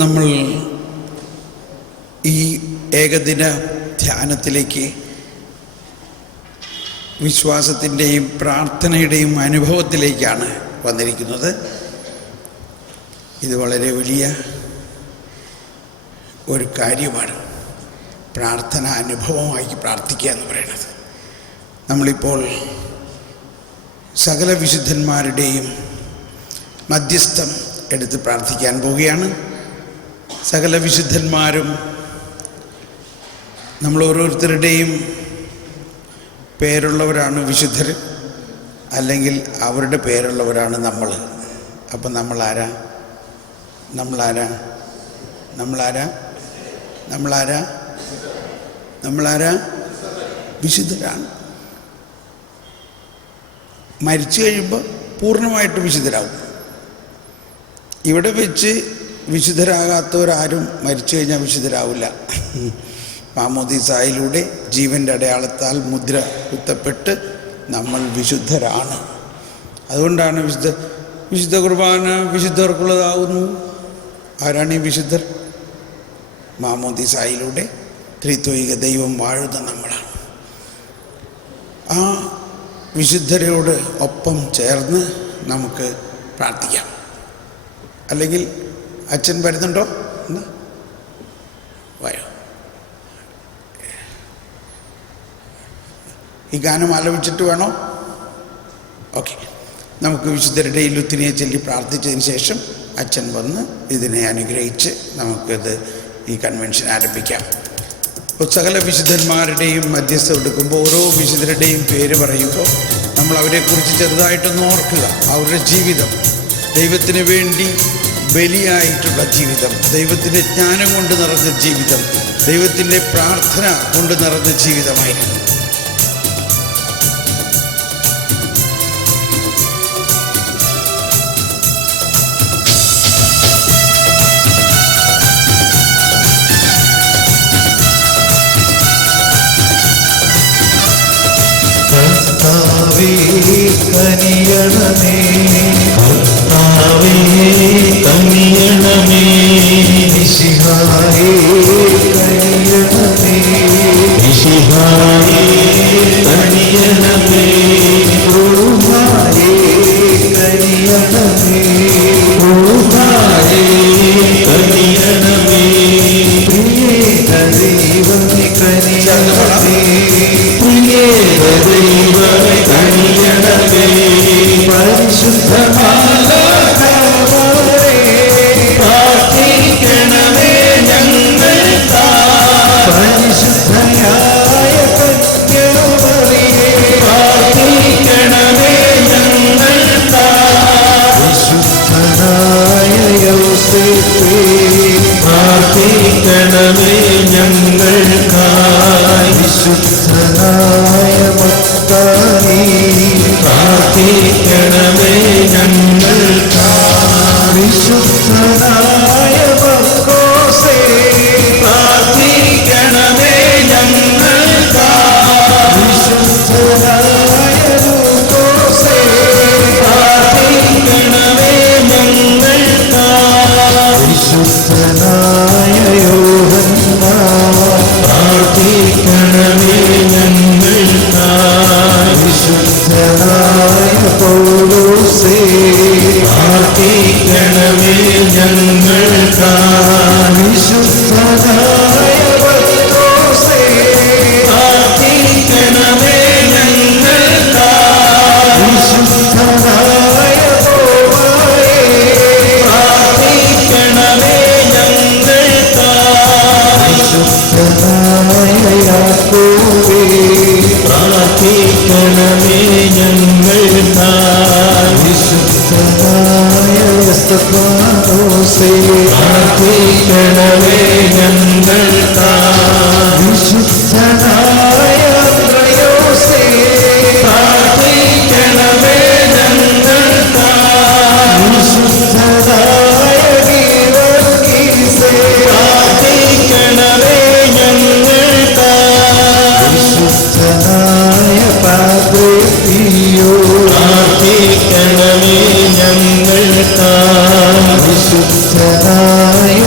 നമ്മൾ ഈ ഏകദിന ധ്യാനത്തിലേക്ക് വിശ്വാസത്തിൻ്റെയും പ്രാർത്ഥനയുടെയും അനുഭവത്തിലേക്കാണ് വന്നിരിക്കുന്നത്. ഇത് വളരെ വലിയ ഒരു കാര്യമാണ്. പ്രാർത്ഥന അനുഭവമായി പ്രാർത്ഥിക്കുക എന്ന് പറയുന്നത്. നമ്മളിപ്പോൾ സകല വിശുദ്ധന്മാരുടെയും മധ്യസ്ഥം എടുത്ത് പ്രാർത്ഥിക്കാൻ പോവുകയാണ്. സകല വിശുദ്ധന്മാരും നമ്മൾ ഓരോരുത്തരുടെയും പേരുള്ളവരാണ് വിശുദ്ധർ, അല്ലെങ്കിൽ അവരുടെ പേരുള്ളവരാണ് നമ്മൾ. അപ്പം നമ്മളാരാ? വിശുദ്ധരാണ്. മരിച്ചു കഴിയുമ്പോൾ പൂർണ്ണമായിട്ട് വിശുദ്ധരാകും. ഇവിടെ വെച്ച് വിശുദ്ധരാകാത്തവരാരും മരിച്ചു കഴിഞ്ഞാൽ വിശുദ്ധരാവില്ല. മാമോദീസായിലൂടെ ജീവൻ്റെ അടയാളത്താൽ മുദ്ര കുത്തപ്പെട്ട് നമ്മൾ വിശുദ്ധരാണ്. അതുകൊണ്ടാണ് വിശുദ്ധ കുർബാന വിശുദ്ധർക്കുള്ളതാകുന്നു. ആരാണ് ഈ വിശുദ്ധർ? മാമോദീസായിലൂടെ ത്രിത്വൈക ദൈവം വാഴുന്ന നമ്മളാണ്. ആ വിശുദ്ധരോട് ഒപ്പം ചേർന്ന് നമുക്ക് പ്രാർത്ഥിക്കാം. അല്ലെങ്കിൽ അച്ഛൻ വരുന്നുണ്ടോ? വയോ. ഈ ഗാനം ആലപിച്ചിട്ട് വേണോ? ഓക്കെ. നമുക്ക് വിശുദ്ധരുടെ ഈ ലുത്തിനിയെ ചൊല്ലി പ്രാർത്ഥിച്ചതിന് ശേഷം അച്ഛൻ വന്ന് ഇതിനെ അനുഗ്രഹിച്ച് നമുക്കിത് ഈ കൺവെൻഷൻ ആരംഭിക്കാം. അപ്പോൾ സകല വിശുദ്ധന്മാരുടെയും മധ്യസ്ഥം എടുക്കുമ്പോൾ ഓരോ വിശുദ്ധരുടെയും പേര് പറയുമ്പോൾ നമ്മൾ അവരെക്കുറിച്ച് ചെറുതായിട്ടൊന്ന് ഓർക്കുക. അവരുടെ ജീവിതം ദൈവത്തിന് വേണ്ടി ബലിയായിട്ടുള്ള ജീവിതം, ദൈവത്തിൻ്റെ ജ്ഞാനം കൊണ്ട് നിറഞ്ഞ ജീവിതം, ദൈവത്തിൻ്റെ പ്രാർത്ഥന കൊണ്ട് നിറഞ്ഞ ജീവിതമായിരുന്നു. കനിയണമേ കനിയണമേ മിശിഹായേ കനിയണമേ മിശിഹായേ കനിയണമേ റൂഹായേ കനിയണമേ റൂഹായേ കനിയണമേ പ്രിയേക ദൈവമേ കനിയണമേ പ്രിയേക ദൈവമേ കനിയണമേ പരിശുദ്ധമാലാഖമാരേ പ്രാർത്ഥിക്കണമേ ഞങ്ങൾക്കായി. പരിശുദ്ധയായ കന്യാമറിയേ പ്രാർത്ഥിക്കണമേ ഞങ്ങൾക്കായി. വിശുദ്ധനായ യോസേഫേ പ്രാർത്ഥിക്കണമേ ഞങ്ങൾക്കായി. വിശുദ്ധനായ മത്തായി പ്രാർത്ഥിക്കണമേ ഞങ്ങൾക്കായി. വിശുദ്ധനായ മർക്കോസേ പ്രാർത്ഥിക്കണമേ ഞങ്ങൾക്കായി. വിശുദ്ധനായ ലൂക്കോസേ പ്രാർത്ഥിക്കണമേ ഞങ്ങൾക്കായി. വിശുദ്ധനായ യോഹന്നാൻ പ്രാർത്ഥിക്കണമേ ഞങ്ങൾക്കായി. വിശുദ്ധനായ പൗലോസേ പ്രാർത്ഥിക്കണമേ ഞങ്ങൾക്കായി. വിശുദ്ധനായ പത്രോസേ പ്രാർത്ഥിക്കണമേ ഞങ്ങൾക്കായി. വിശുദ്ധനായ തോമായേ പ്രാർത്ഥിക്കണമേ ഞങ്ങൾക്കായി. വിശുദ്ധനായ യാക്കോബേ പ്രാർത്ഥിക്കണമേ ഞങ്ങൾക്കായി. വിശുദ്ധനായ സ്തഫാനോസേ പ്രാർത്ഥിക്കണമേ ഞങ്ങൾക്കായി. വിശുദ്ധനായ അന്ത്രയോസേ പ്രാർത്ഥിക്കണമേ ഞങ്ങൾക്കായി. വിശുദ്ധനായ ഗീവർഗീസേ പ്രാർത്ഥിക്കണമേ ഞങ്ങൾക്കായി. വിശുദ്ധനായ പാദ്രേ പിയോ പ്രാർത്ഥിക്കണമേ ഞങ്ങൾക്കായി. വിശുദ്ധനായ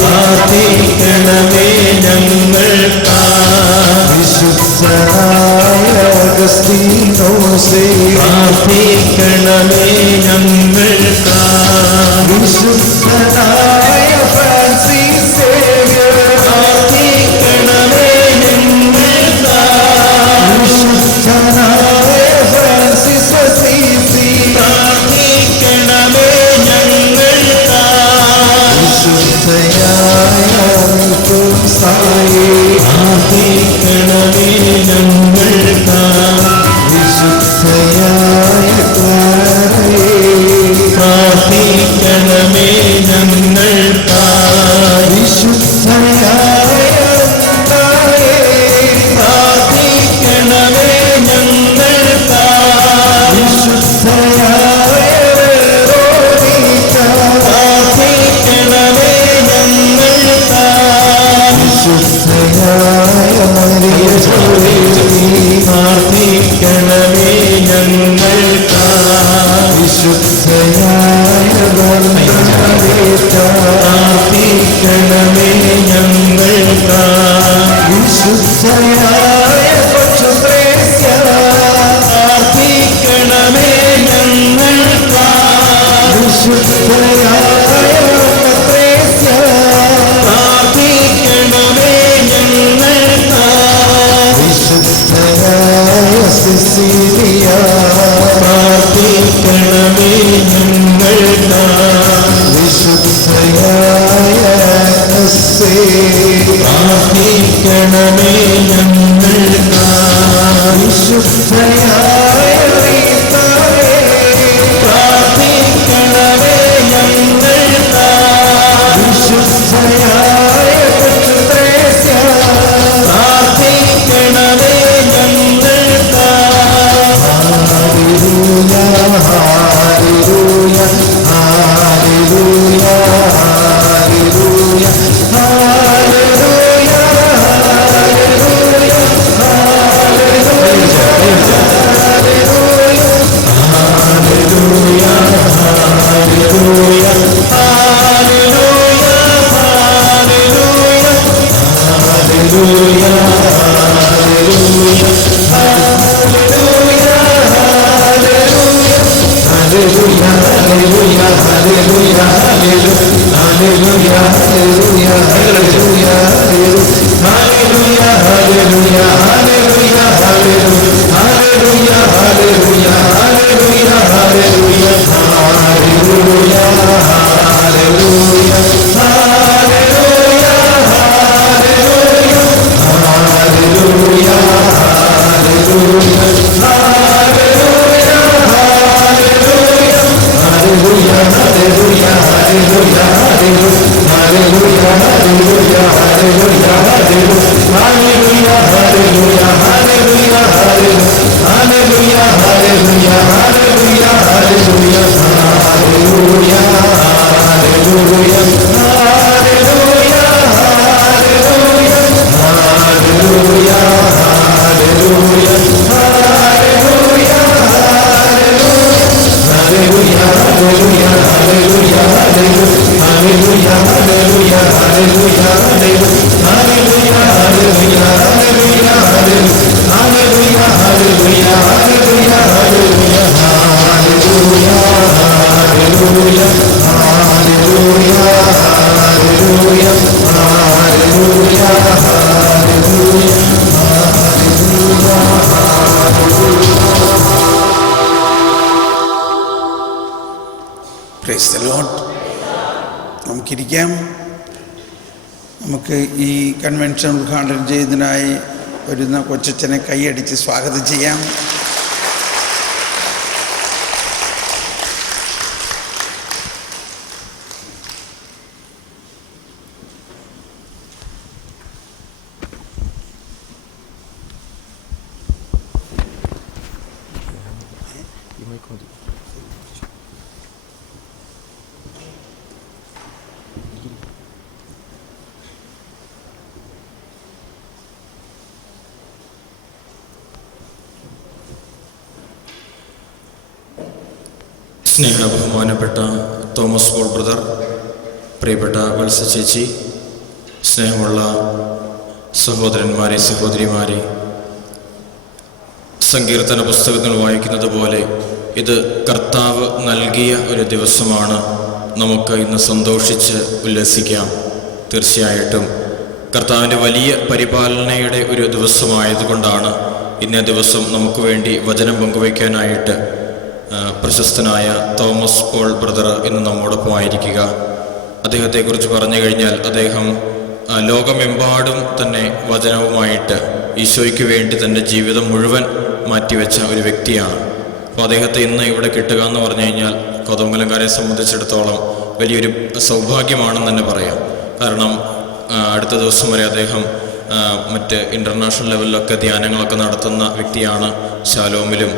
പ്രാർത്ഥിക്കണമേ ഞങ്ങൾക്കായി. വിശുദ്ധനായ അഗസ്തീനോസേ പ്രാർത്ഥിക്കണമേ ഞങ്ങൾക്കായി. വിശുദ്ധനായ ഫ്രാൻസിസ് സേവ്യർ പ്രാർത്ഥിക്കണമേ ഞങ്ങൾക്കായി. വിശുദ്ധനായ ഫ്രാൻസിസ് അസീസി പ്രാർത്ഥിക്കണമേ ഞങ്ങൾക്കായി. വിശുദ്ധയായ സായി പ്രാർത്ഥിക്കണമേ ഞങ്ങൾക്കായി. വിശുദ്ധയായ പ്രാർത്ഥിക്കണമേ ഞങ്ങൾക്കായി. വിശുദ്ധയായ പ്രാർത്ഥിക്കണമേ ഞങ്ങൾക്കായി. വിശുദ്ധയായ പ്രാർത്ഥിക്കണമേ ഞങ്ങൾക്കായി. വിശുദ്ധയായ മറിയ പ്രാർത്ഥിക്കണമേ ഞങ്ങൾക്കായി. വിശുദ്ധയായ പ്രാർത്ഥിക്കണമേ ഞങ്ങൾക്കായി. വിശുദ്ധയായ കൊച്ചുത്രേസ്യ പ്രാർത്ഥിക്കണമേ ഞങ്ങൾക്കായി. വിശുദ്ധയായ കൊച്ചുത്രേസ്യ പ്രാർത്ഥിക്കണമേ ഞങ്ങൾക്കായി. വിശുദ്ധയായ സിസിലിയ പ്രാർത്ഥിക്കണമേ ഞങ്ങൾക്കായി. വിശുദ്ധയായ അഗ്നസ്സേ പ്രാർത്ഥിക്കണമേ ഞങ്ങൾക്കായി. വിശുദ്ധയായ റീത്തായേ പ്രാർത്ഥിക്കണമേ ഞങ്ങൾക്കായി. വിശുദ്ധയായ കൊച്ചുത്രേസ്യ പ്രാർത്ഥിക്കണമേ ഞങ്ങൾക്കായി. Hallelujah hallelujah hallelujah hallelujah hallelujah hallelujah praise the lord. നമുക്കിരിക്കാം. നമുക്ക് ഈ കൺവെൻഷൻ ഉദ്ഘാടനം ചെയ്യുന്നതിനായി വരുന്ന കൊച്ചച്ഛനെ കൈയടിച്ച് സ്വാഗതം ചെയ്യാം. സ്നേഹ ബഹുമാനപ്പെട്ട തോമസ് പോൾ ബ്രദർ, പ്രിയപ്പെട്ട വത്സ ചേച്ചി, സ്നേഹമുള്ള സഹോദരന്മാരെ, സഹോദരിമാരെ, സങ്കീർത്തന പുസ്തകങ്ങൾ വായിക്കുന്നത് പോലെ ഇത് കർത്താവ് നൽകിയ ഒരു ദിവസമാണ്. നമുക്ക് ഇന്ന് സന്തോഷിച്ച് ഉല്ലസിക്കാം. തീർച്ചയായിട്ടും കർത്താവിൻ്റെ വലിയ പരിപാലനയുടെ ഒരു ദിവസമായതുകൊണ്ടാണ് ഇന്നേ ദിവസം നമുക്ക് വേണ്ടി വചനം പങ്കുവയ്ക്കാനായിട്ട് പ്രശസ്തനായ തോമസ് പോൾ ബ്രദർ ഇന്ന് നമ്മോടൊപ്പം ആയിരിക്കുക. അദ്ദേഹത്തെക്കുറിച്ച് പറഞ്ഞു കഴിഞ്ഞാൽ അദ്ദേഹം ലോകമെമ്പാടും തന്നെ വചനവുമായിട്ട് ഈശോയ്ക്ക് വേണ്ടി തൻ്റെ ജീവിതം മുഴുവൻ മാറ്റിവെച്ച ഒരു വ്യക്തിയാണ്. അപ്പോൾ അദ്ദേഹത്തെ ഇന്ന് ഇവിടെ കിട്ടുക എന്ന് പറഞ്ഞു കഴിഞ്ഞാൽ കോതമംഗലംകാരെ സംബന്ധിച്ചിടത്തോളം വലിയൊരു സൗഭാഗ്യമാണെന്ന് തന്നെ പറയാം. കാരണം അടുത്ത ദിവസം വരെ അദ്ദേഹം മറ്റ് ഇൻ്റർനാഷണൽ ലെവലിലൊക്കെ ധ്യാനങ്ങളൊക്കെ നടത്തുന്ന വ്യക്തിയാണ്. ശാലോമിലും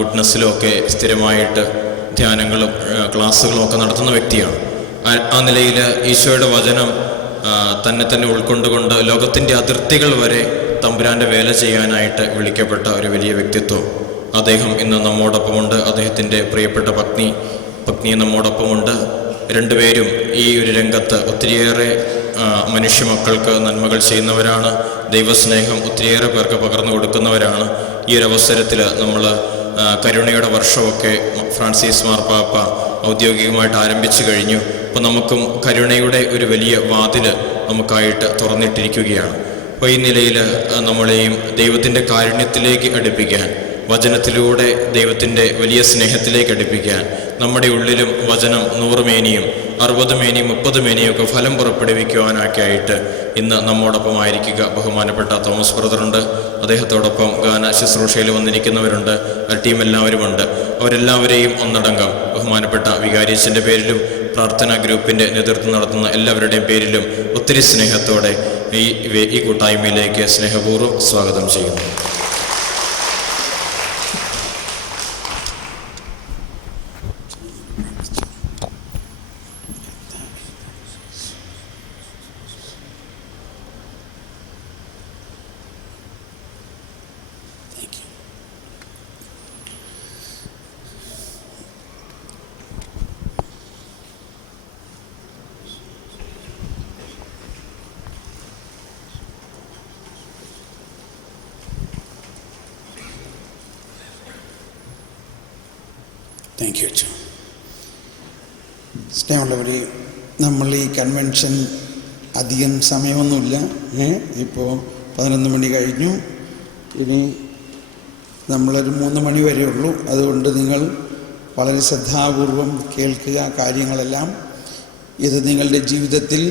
ഗുഡ്നസ്സിലും ഒക്കെ സ്ഥിരമായിട്ട് ധ്യാനങ്ങളും ക്ലാസ്സുകളും ഒക്കെ നടത്തുന്ന വ്യക്തിയാണ്. ആ നിലയിൽ ഈശോയുടെ വചനം തന്നെ ഉൾക്കൊണ്ടുകൊണ്ട് ലോകത്തിൻ്റെ അതിർത്തികൾ വരെ തമ്പുരാൻ്റെ വേല ചെയ്യാനായിട്ട് വിളിക്കപ്പെട്ട ഒരു വലിയ വ്യക്തിത്വം അദ്ദേഹം ഇന്ന് നമ്മോടൊപ്പമുണ്ട്. അദ്ദേഹത്തിൻ്റെ പ്രിയപ്പെട്ട പത്നി നമ്മോടൊപ്പമുണ്ട്. രണ്ടുപേരും ഈ ഒരു രംഗത്ത് ഒത്തിരിയേറെ മനുഷ്യ മക്കൾക്ക് നന്മകൾ ചെയ്യുന്നവരാണ്. ദൈവസ്നേഹം ഒത്തിരിയേറെ പേർക്ക് പകർന്നു കൊടുക്കുന്നവരാണ്. ഈ ഒരു അവസരത്തിൽ നമ്മൾ കരുണയുടെ വർഷമൊക്കെ ഫ്രാൻസിസ് മാർപ്പാപ്പ ഔദ്യോഗികമായിട്ട് ആരംഭിച്ചു കഴിഞ്ഞു. അപ്പോൾ നമുക്കും കരുണയുടെ ഒരു വലിയ വാതിൽ നമുക്കായിട്ട് തുറന്നിട്ടിരിക്കുകയാണ്. അപ്പോൾ ഈ നിലയിൽ നമ്മളെയും ദൈവത്തിൻ്റെ കാരുണ്യത്തിലേക്ക് അടുപ്പിക്കാൻ, വചനത്തിലൂടെ ദൈവത്തിൻ്റെ വലിയ സ്നേഹത്തിലേക്ക് അടുപ്പിക്കാൻ, നമ്മുടെ ഉള്ളിലും വചനം 100 മേനിയും 60 മേനിയും 30 മേനിയും ഒക്കെ ഫലം പുറപ്പെടുവിക്കുവാനൊക്കെയായിട്ട് ഇന്ന് നമ്മോടൊപ്പം ആയിരിക്കുക ബഹുമാനപ്പെട്ട തോമസ് ബ്രദറുണ്ട്. അദ്ദേഹത്തോടൊപ്പം ഗാന ശുശ്രൂഷയിൽ വന്നിരിക്കുന്നവരുണ്ട്. ടീം എല്ലാവരുമുണ്ട്. അവരെല്ലാവരെയും ഒന്നടങ്കം ബഹുമാനപ്പെട്ട വികാരിയച്ഛൻ്റെ പേരിലും പ്രാർത്ഥനാ ഗ്രൂപ്പിൻ്റെ നേതൃത്വം നടത്തുന്ന എല്ലാവരുടെയും പേരിലും ഒത്തിരി സ്നേഹത്തോടെ ഈ കൂട്ടായ്മയിലേക്ക് സ്നേഹപൂർവ്വം സ്വാഗതം ചെയ്യുന്നു. താങ്ക് യു അച്ഛൻ. സ്നേഹമുള്ളവരെ, നമ്മൾ ഈ കൺവെൻഷൻ അധികം സമയമൊന്നുമില്ല. ഇപ്പോൾ 11 മണി കഴിഞ്ഞു. ഇനി നമ്മളൊരു 3 മണി വരെ ഉള്ളൂ. അതുകൊണ്ട് നിങ്ങൾ വളരെ ശ്രദ്ധാപൂർവം കേൾക്കുക കാര്യങ്ങളെല്ലാം. ഇത് നിങ്ങളുടെ ജീവിതത്തിൽ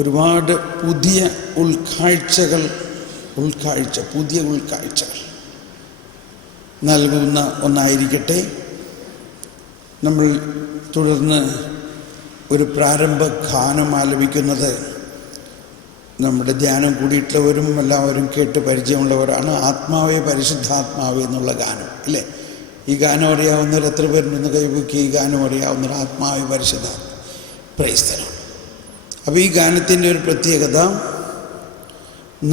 ഒരുപാട് പുതിയ ഉൾക്കാഴ്ചകൾ നൽകുന്ന ഒന്നായിരിക്കട്ടെ. നമ്മൾ തുടർന്ന് ഒരു പ്രാരംഭ ഗാനം ആലപിക്കുന്നത് നമ്മുടെ ധ്യാനം കൂടിയിട്ടുള്ളവരും എല്ലാവരും കേട്ട് പരിചയമുള്ളവരാണ്. ആത്മാവേ പരിശുദ്ധാത്മാവേ എന്നുള്ള ഗാനം, ഇല്ലേ? ഈ ഗാനം അറിയാവുന്നവർ എത്ര പേരുണ്ടെന്ന് കൈവയ്ക്കുക. ഈ ഗാനം അറിയാവുന്നവർ ആത്മാവേ പരിശുദ്ധാത്മാ പ്രൈസ് ദി ലോർഡ്. അപ്പോൾ ഈ ഗാനത്തിൻ്റെ ഒരു പ്രത്യേകത,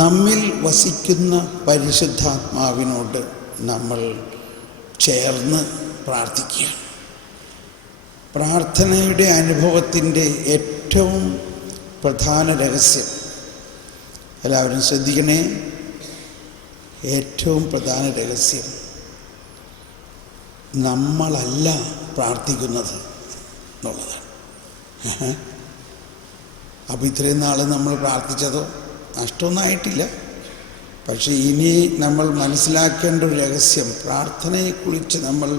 നമ്മിൽ വസിക്കുന്ന പരിശുദ്ധാത്മാവിനോട് നമ്മൾ ചേർന്ന് പ്രാർത്ഥിക്കുകയാണ്. പ്രാർത്ഥനയുടെ അനുഭവത്തിൻ്റെ ഏറ്റവും പ്രധാന രഹസ്യം, എല്ലാവരും ശ്രദ്ധിക്കണേ, ഏറ്റവും പ്രധാന രഹസ്യം നമ്മളല്ല പ്രാർത്ഥിക്കുന്നത് എന്നുള്ളതാണ്. അപ്പോൾ ഇത്രയും നാൾ നമ്മൾ പ്രാർത്ഥിച്ചതോ നഷ്ടമൊന്നും ആയിട്ടില്ല. പക്ഷേ ഇനി നമ്മൾ മനസ്സിലാക്കേണ്ട ഒരു രഹസ്യം, പ്രാർത്ഥനയെക്കുറിച്ച് നമ്മൾ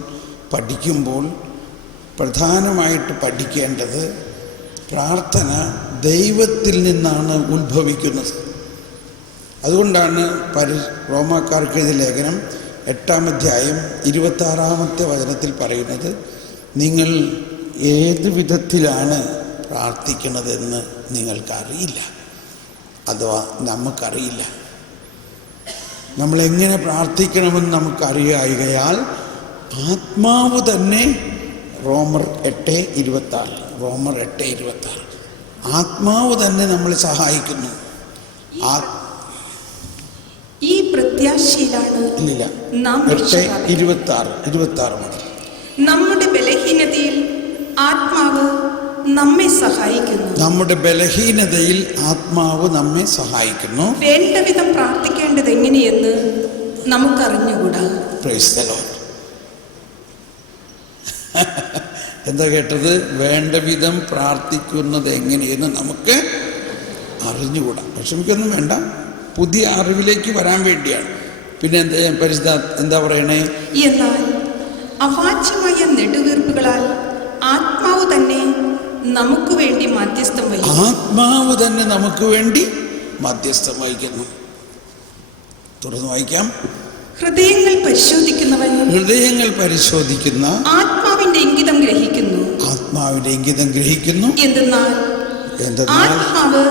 പഠിക്കുമ്പോൾ പ്രധാനമായിട്ട് പഠിക്കേണ്ടത്, പ്രാർത്ഥന ദൈവത്തിൽ നിന്നാണ് ഉത്ഭവിക്കുന്നത്. അതുകൊണ്ടാണ് റോമാക്കാർക്ക് എഴുതിയ ലേഖനം 8-ാം അധ്യായം 26-ാമത്തെ വചനത്തിൽ പറയുന്നത്, നിങ്ങൾ ഏത് വിധത്തിലാണ് പ്രാർത്ഥിക്കുന്നതെന്ന് നിങ്ങൾക്കറിയില്ല, അഥവാ നമുക്കറിയില്ല. നമ്മളെങ്ങനെ പ്രാർത്ഥിക്കണമെന്ന് നമുക്കറിയായികയാൽ ആത്മാവ് തന്നെ, റോമർ 8:26 ആത്മാവ് തന്നെ നമ്മളെ സഹായിക്കുന്നു. ഈ പ്രത്യാശയിലാണ് നാം 8:26 മുതൽ നമ്മുടെ ബലഹീനതയിൽ ആത്മാവ് നമ്മെ സഹായിക്കുന്നു. നമ്മുടെ ബലഹീനതയിൽ ആത്മാവ് നമ്മെ സഹായിക്കുന്നു. വേണ്ട വിധം പ്രാർത്ഥിക്കേണ്ടത് എങ്ങനെയെന്ന് നമുക്കറിഞ്ഞുകൂടാ. Price the Lord. എന്താ കേട്ടത്? വേണ്ട വിധം പ്രാർത്ഥിക്കുന്നത് എങ്ങനെയെന്ന് നമുക്ക് അറിഞ്ഞുകൂടാ. വിഷമിക്കൊന്നും വേണ്ട, പുതിയ അറിവിലേക്ക് വരാൻ വേണ്ടിയാണ്. പിന്നെ പരിശുദ്ധ എന്താ പറയണേ? എന്നാൽ അവാച്യമായ നെടുവീർപ്പുകളാൽ ആത്മാവ് തന്നെ നമുക്ക് വേണ്ടി മധ്യസ്ഥം വഹിക്കുന്നു. ആത്മാവ് തന്നെ നമുക്ക് വേണ്ടി മധ്യസ്ഥം വഹിക്കുന്നു. തുറന്നു വായിക്കാം. ഹൃദയങ്ങൾ പരിശോധിക്കുന്നവൻ ഹൃദയങ്ങൾ പരിശോധിക്കുന്ന ആത്മാവിന്റെ ഇംഗിതം ഗ്രഹിക്കുന്നു. ആത്മാവിന്റെ ഇംഗിതം ഗ്രഹിക്കുന്നു. എന്തെന്നാൽ ആത്മാവ്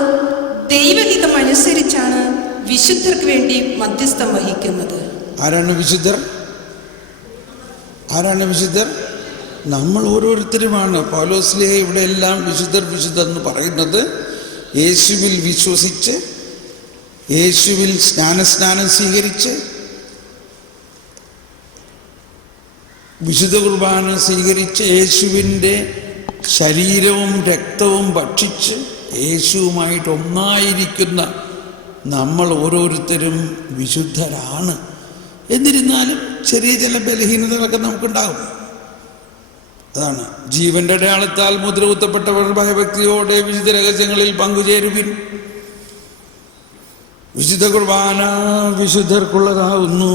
ദൈവഹിതം അനുസരിച്ചാണ് വിശുദ്ധർക്ക് വേണ്ടി മധ്യസ്ഥം വഹിക്കുന്നത്. ആരാണ് വിശുദ്ധർ? ആരാണ് വിശുദ്ധർ? നമ്മൾ ഓരോരുത്തരുമാണ്. പൗലോസ്ലീഹ ഇവിടെ എല്ലാം വിശുദ്ധർ വിശുദ്ധർ എന്ന് പറയുന്നത് യേശുവിൽ വിശ്വസിച്ച്, യേശുവിൽ സ്നാനം സ്വീകരിച്ച്, വിശുദ്ധ കുർബാന സ്വീകരിച്ച്, യേശുവിൻ്റെ ശരീരവും രക്തവും ഭക്ഷിച്ച് യേശുവുമായിട്ട് ഒന്നായിരിക്കുന്ന നമ്മൾ ഓരോരുത്തരും വിശുദ്ധരാണ്. എന്നിരുന്നാലും ചെറിയ ചില ബലഹീനതകളൊക്കെ നമുക്കുണ്ടാകും. അതാണ് ജീവന്റെ അടയാളത്താൽ മുദ്ര കുത്തപ്പെട്ടവർ ഭയഭക്തിയോടെ വിശുദ്ധ രഹസ്യങ്ങളിൽ പങ്കുചേരുവിൻ. വിശുദ്ധ കുർബാന വിശുദ്ധർക്കുള്ളതാകുന്നു.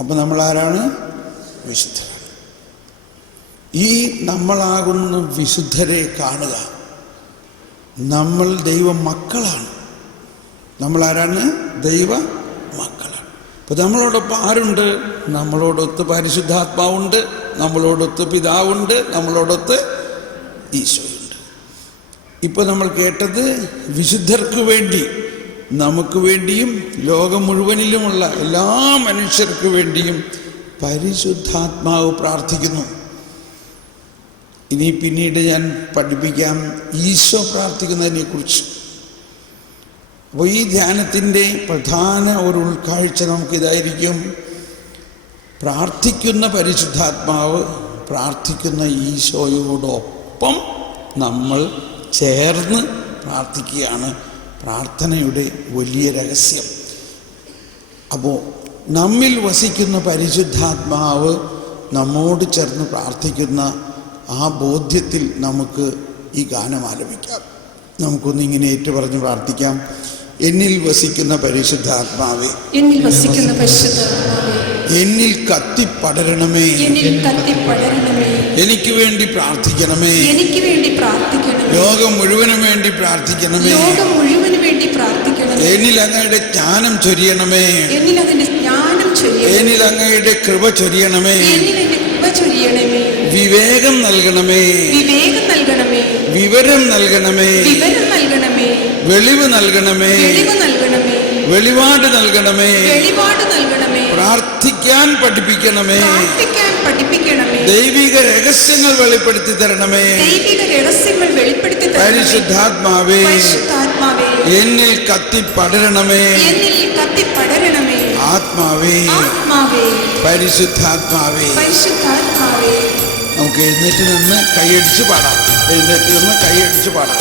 അപ്പം നമ്മൾ ആരാണ്? വിശുദ്ധരാണ്. ഈ നമ്മളാകുന്ന വിശുദ്ധരെ കാണുക. നമ്മൾ ദൈവ മക്കളാണ്. നമ്മളാരാണ്? ദൈവ മക്കളാണ്. അപ്പോൾ നമ്മളോടൊപ്പം ആരുണ്ട്? നമ്മളോടൊത്ത് പരിശുദ്ധാത്മാവുണ്ട്, നമ്മളോടൊത്ത് പിതാവുണ്ട്, നമ്മളോടൊത്ത് ഈശോയുണ്ട്. ഇപ്പോൾ നമ്മൾ കേട്ടത് വിശുദ്ധർക്ക് വേണ്ടി, നമുക്ക് വേണ്ടിയും ലോകം മുഴുവനിലുമുള്ള എല്ലാ മനുഷ്യർക്ക് വേണ്ടിയും പരിശുദ്ധാത്മാവ് പ്രാർത്ഥിക്കുന്നു. ഇനി പിന്നീട് ഞാൻ പഠിപ്പിക്കാം ഈശോ പ്രാർത്ഥിക്കുന്നതിനെ കുറിച്ച്. അപ്പോൾ ഈ ധ്യാനത്തിൻ്റെ പ്രധാന ഒരു ഉൾക്കാഴ്ച നമുക്കിതായിരിക്കും: പ്രാർത്ഥിക്കുന്ന പരിശുദ്ധാത്മാവ് പ്രാർത്ഥിക്കുന്ന ഈശോയോടൊപ്പം നമ്മൾ ചേർന്ന് പ്രാർത്ഥിക്കുകയാണ് പ്രാർത്ഥനയുടെ വലിയ രഹസ്യം. അപ്പോൾ നമ്മിൽ വസിക്കുന്ന പരിശുദ്ധാത്മാവ് നമ്മോട് ചേർന്ന് പ്രാർത്ഥിക്കുന്ന ആ ബോധ്യത്തിൽ നമുക്ക് ഈ ഗാനം ആലപിക്കാം. നമുക്കൊന്നിങ്ങനെ ഏറ്റുപറഞ്ഞ് പ്രാർത്ഥിക്കാം. എന്നിൽ വസിക്കുന്ന പരിശുദ്ധാത്മാവേ, എന്നിൽ വസിക്കുന്ന പരിശുദ്ധാത്മാവേ, എന്നിൽ കത്തിപ്പടരണമേ, എന്നിൽ കത്തിപ്പടരണമേ, എനിക്ക് വേണ്ടി പ്രാർത്ഥിക്കണമേ, എനിക്ക് വേണ്ടി പ്രാർത്ഥിക്കണമേ, ലോകം മുഴുവനും വേണ്ടി പ്രാർത്ഥിക്കണമേ, ലോകം മുഴുവന് വേണ്ടി പ്രാർത്ഥിക്കണമേ, എന്നിൽ അങ്ങയുടെ ജ്ഞാനം ചൊരിയണമേ, എന്നിൽ അതിന്റെ ജ്ഞാനം ചൊരിയണമേ, എന്നിൽ അങ്ങയുടെ കൃപ ചൊരിയണമേ, എന്നിൽ എന്റെ കൃപ ചൊരിയണമേ, വിവേകം നൽകണമേ, വിവേകം നൽകണമേ, വിവരം നൽകണമേ, വിവരം നൽകണമേ, വെളിവ് നൽകണമേ, വെളിവ് നൽകണമേ, വെളിപാട് നൽകണമേ, വെളിപാട് നൽകണമേ, പ്രാർത്ഥിക്കാൻ പഠിപ്പിക്കണമേ, പ്രാർത്ഥിക്കാൻ പഠിപ്പിക്കണമേ, ദൈവിക രഹസ്യങ്ങൾ വെളിപ്പെടുത്തി തരണമേ, ദൈവിക രഹസ്യങ്ങൾ വെളിപ്പെടുത്തി തരണമേ, പരിശുദ്ധാത്മാവേ, പരിശുദ്ധാത്മാവേ, എന്നിൽ കത്തിപ്പടരണമേ, എന്നിൽ കത്തിപ്പടരണമേ, ആത്മാവേ, ആത്മാവേ, പരിശുദ്ധാത്മാവേ. പരിശുദ്ധാത്മാവേ. നമുക്ക് എഴുന്നേറ്റ് നിന്ന് കൈയടിച്ച് പാടാം. എഴുന്നേറ്റ് നിന്ന് കൈയടിച്ച് പാടാം.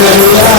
Hallelujah.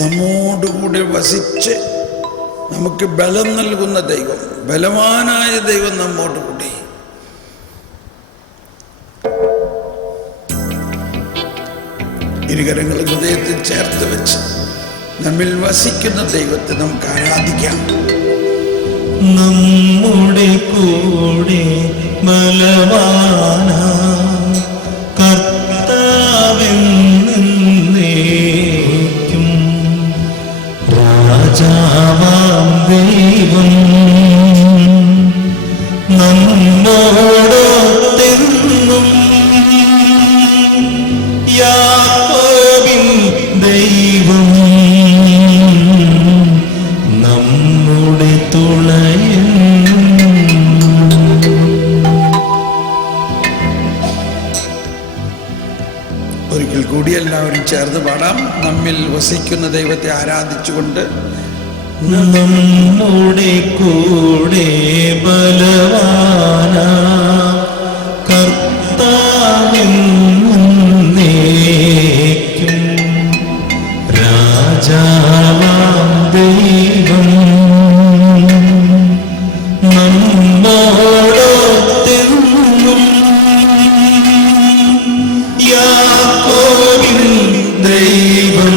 നമ്മോടുകൂടി വസിച്ച് നമുക്ക് ബലം നൽകുന്ന ദൈവം, ബലവാനായ ദൈവം നമ്മോടുകൂടി. ഇരുകരങ്ങൾ ഹൃദയത്തിൽ ചേർത്ത് വെച്ച് നമ്മിൽ വസിക്കുന്ന ദൈവത്തെ നമുക്ക് ആരാധിക്കാം. നമ്മുടെ കൂടെ ബലവാന കർത്താവെന്നേക്കും രാജാവാം ദൈവം നമ്മോടൊത്തെന്നും യാക്കോബിൻ ദൈവം നമ്മുടെ തുണയൻ. ഒരിക്കൽ കൂടി എല്ലാവരും ചേർന്ന് പാടാം. നമ്മിൽ വസിക്കുന്ന ദൈവത്തെ ആരാധിച്ചുകൊണ്ട്. നമ്മുടെ കൂടെ ബലവാന കർത്താവെന്നേക്കും രാജാവാം ദൈവം നമ്മോടൊത്തെന്നും യാക്കോബിൻ ദൈവം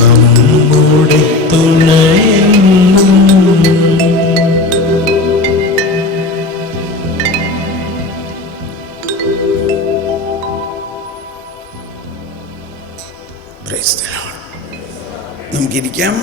നമ്മുടെ തുണയെന്നും. Praise the Lord. നമുക്കിരിക്കാം.